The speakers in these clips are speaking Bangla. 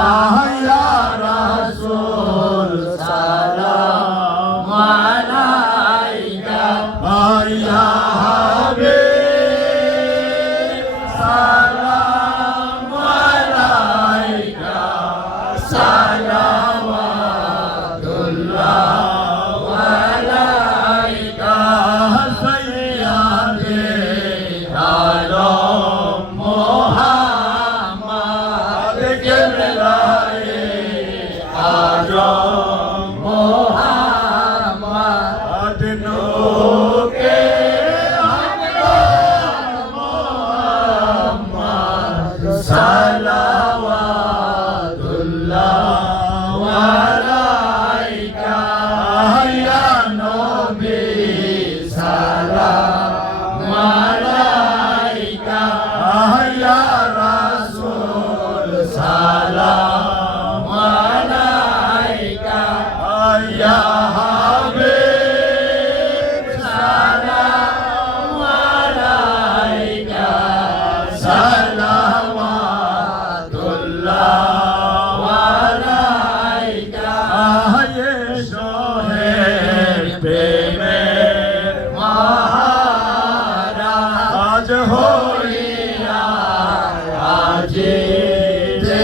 Hallelujah. লরে আজ Love.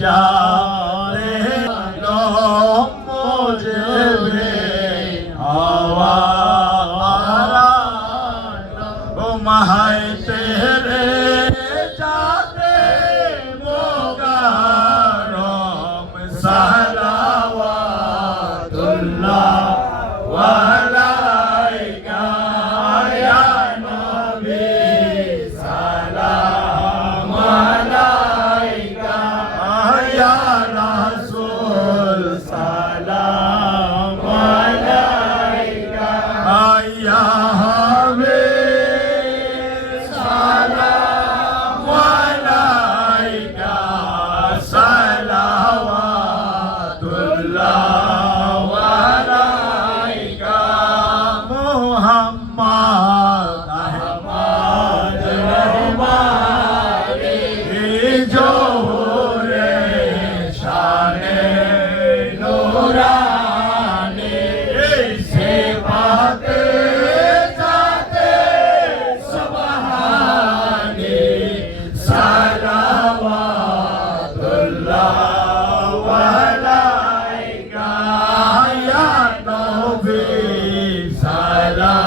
যারে মজবে হাওয়া মাহায় তেরে যাতে মোগারম সাহ la